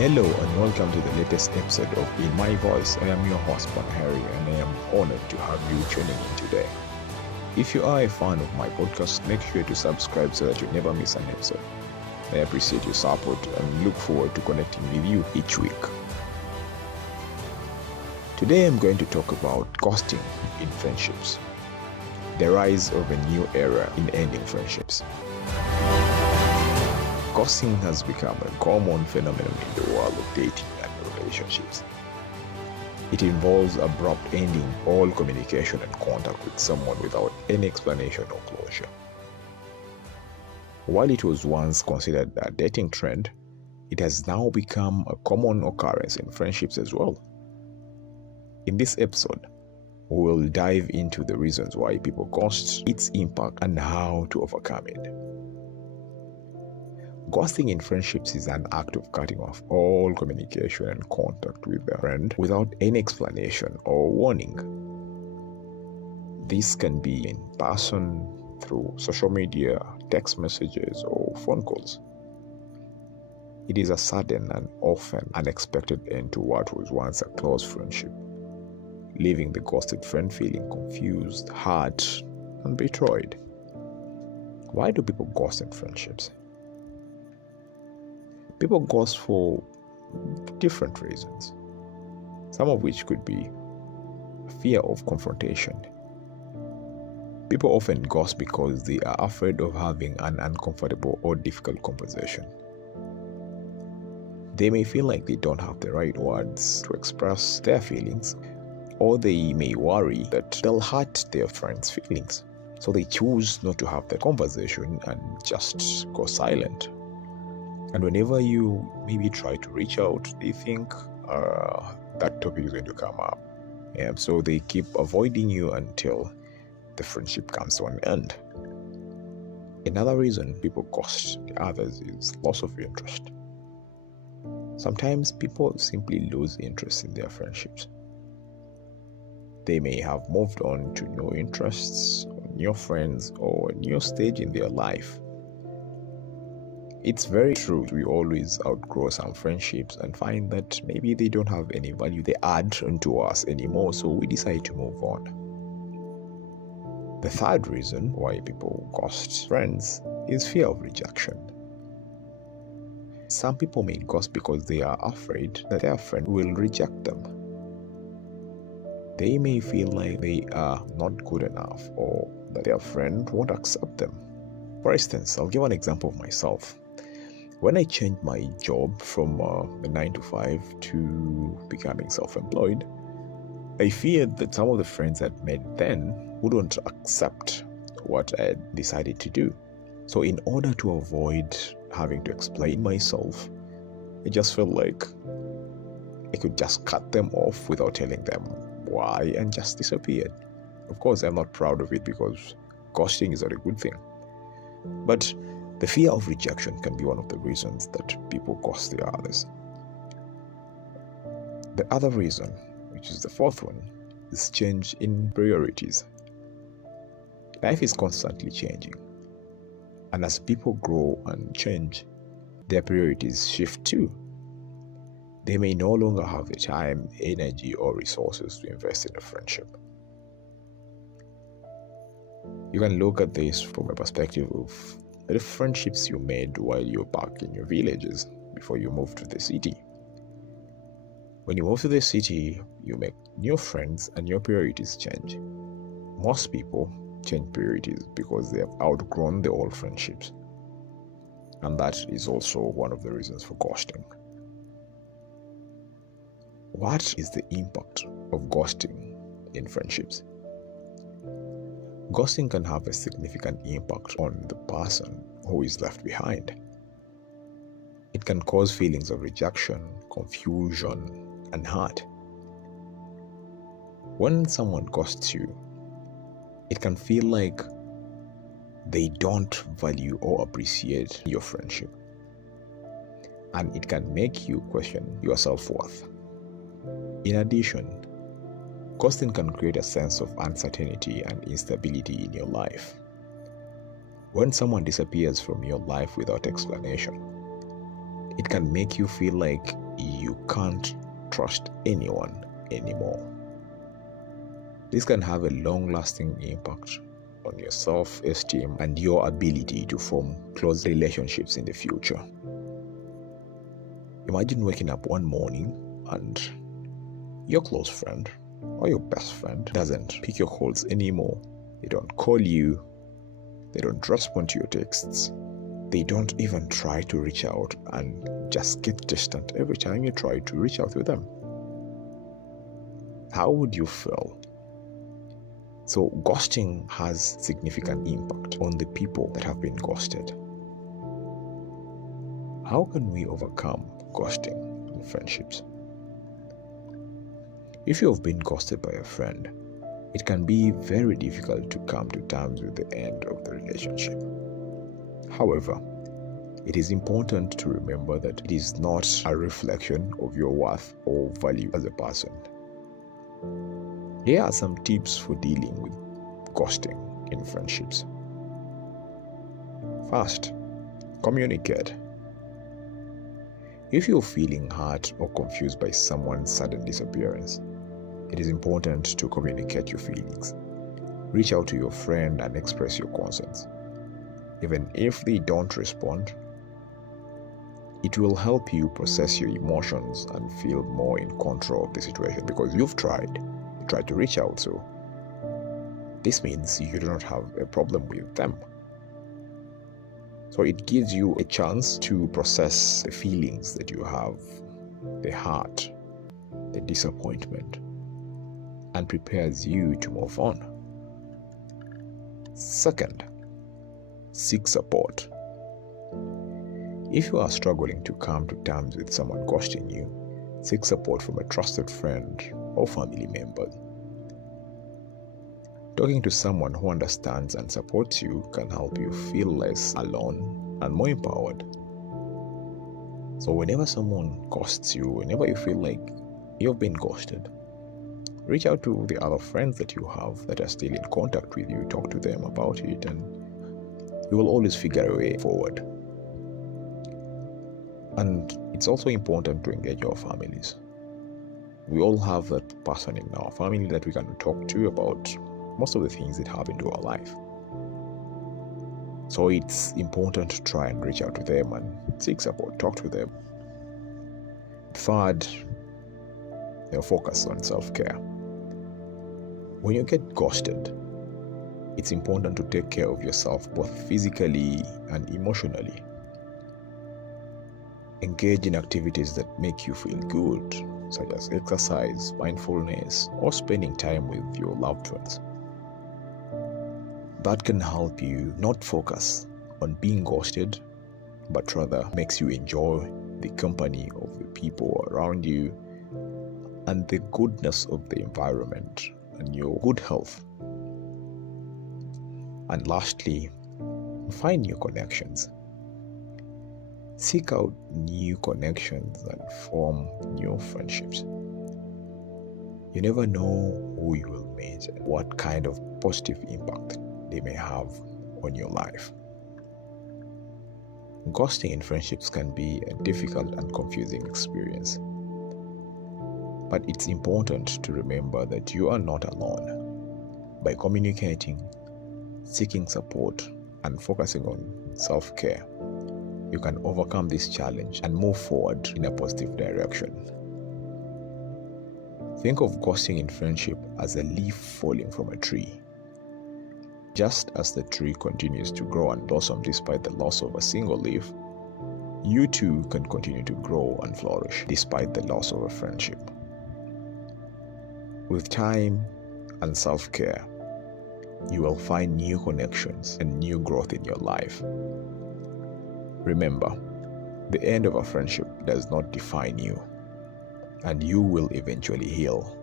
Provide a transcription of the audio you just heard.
Hello and welcome to the latest episode of In My Voice. I am your host, Pan Harry, and I am honored to have you tuning in today. If you are a fan of my podcast, make sure to subscribe so that you never miss an episode. I appreciate your support and look forward to connecting with you each week. Today I'm going to talk about ghosting in friendships, the rise of a new era in ending friendships. Ghosting has become a common phenomenon in the world of dating and relationships. It involves abrupt ending all communication and contact with someone without any explanation or closure. While it was once considered a dating trend, it has now become a common occurrence in friendships as well. In this episode, we will dive into the reasons why people ghost, its impact, and how to overcome it. Ghosting in friendships is an act of cutting off all communication and contact with a friend without any explanation or warning. This can be in person, through social media, text messages, or phone calls. It is a sudden and often unexpected end to what was once a close friendship, leaving the ghosted friend feeling confused, hurt, and betrayed. Why do people ghost in friendships? People ghost for different reasons, some of which could be fear of confrontation. People often ghost because they are afraid of having an uncomfortable or difficult conversation. They may feel like they don't have the right words to express their feelings, or they may worry that they'll hurt their friends' feelings. So they choose not to have the conversation and just go silent. And whenever you maybe try to reach out, they think that topic is going to come up. So they keep avoiding you until the friendship comes to an end. Another reason people ghost others is loss of interest. Sometimes people simply lose interest in their friendships. They may have moved on to new interests, new friends, or a new stage in their life. It's very true, we always outgrow some friendships and find that maybe they don't have any value they add into us anymore, so we decide to move on. The third reason why people ghost friends is fear of rejection. Some people may ghost because they are afraid that their friend will reject them. They may feel like they are not good enough or that their friend won't accept them. For instance, I'll give an example of myself. When I changed my job from a 9 to 5 to becoming self-employed, I feared that some of the friends I'd made then wouldn't accept what I had decided to do. So in order to avoid having to explain myself, I just felt like I could just cut them off without telling them why and just disappeared. Of course, I'm not proud of it because ghosting is not a good thing. But the fear of rejection can be one of the reasons that people ghost the others. The other reason, which is the fourth one, is change in priorities. Life is constantly changing, and as people grow and change, their priorities shift too. They may no longer have the time, energy, or resources to invest in a friendship. You can look at this from a perspective of the friendships you made while you're back in your villages before you moved to the city. When you move to the city, you make new friends and your priorities change. Most people change priorities because they have outgrown the old friendships. And that is also one of the reasons for ghosting. What is the impact of ghosting in friendships? Ghosting can have a significant impact on the person who is left behind. It can cause feelings of rejection, confusion, and hurt. When someone ghosts you, it can feel like they don't value or appreciate your friendship. And it can make you question your self-worth. In addition, ghosting can create a sense of uncertainty and instability in your life. When someone disappears from your life without explanation, it can make you feel like you can't trust anyone anymore. This can have a long-lasting impact on your self-esteem and your ability to form close relationships in the future. Imagine waking up one morning and your close friend or your best friend doesn't pick your calls anymore. They don't call you. They don't respond to your texts. They don't even try to reach out and just get distant every time you try to reach out to them. How would you feel? So ghosting has significant impact on the people that have been ghosted. How can we overcome ghosting in friendships? If you have been ghosted by a friend, it can be very difficult to come to terms with the end of the relationship. However, it is important to remember that it is not a reflection of your worth or value as a person. Here are some tips for dealing with ghosting in friendships. First, communicate. If you're feeling hurt or confused by someone's sudden disappearance, it is important to communicate your feelings. Reach out to your friend and express your concerns. Even if they don't respond, it will help you process your emotions and feel more in control of the situation because you've tried. You tried to reach out, so this means you do not have a problem with them. So it gives you a chance to process the feelings that you have, the hurt, the disappointment, and prepares you to move on. Second, seek support. If you are struggling to come to terms with someone ghosting you, seek support from a trusted friend or family member. Talking to someone who understands and supports you can help you feel less alone and more empowered. So whenever someone ghosts you, whenever you feel like you've been ghosted, reach out to the other friends that you have that are still in contact with you, talk to them about it, and you will always figure a way forward. And it's also important to engage your families. We all have that person in our family that we can talk to about most of the things that happen to our life. So it's important to try and reach out to them and seek support, talk to them. Third, focus on self-care. When you get ghosted, it's important to take care of yourself both physically and emotionally. Engage in activities that make you feel good, such as exercise, mindfulness, or spending time with your loved ones. That can help you not focus on being ghosted, but rather makes you enjoy the company of the people around you and the goodness of the environment and your good health. And lastly, find new connections. Seek out new connections and form new friendships. You never know who you will meet and what kind of positive impact they may have on your life. Ghosting in friendships can be a difficult and confusing experience. But it's important to remember that you are not alone. By communicating, seeking support, and focusing on self-care, you can overcome this challenge and move forward in a positive direction. Think of ghosting in friendship as a leaf falling from a tree. Just as the tree continues to grow and blossom despite the loss of a single leaf, you too can continue to grow and flourish despite the loss of a friendship. With time and self-care, you will find new connections and new growth in your life. Remember, the end of a friendship does not define you, and you will eventually heal.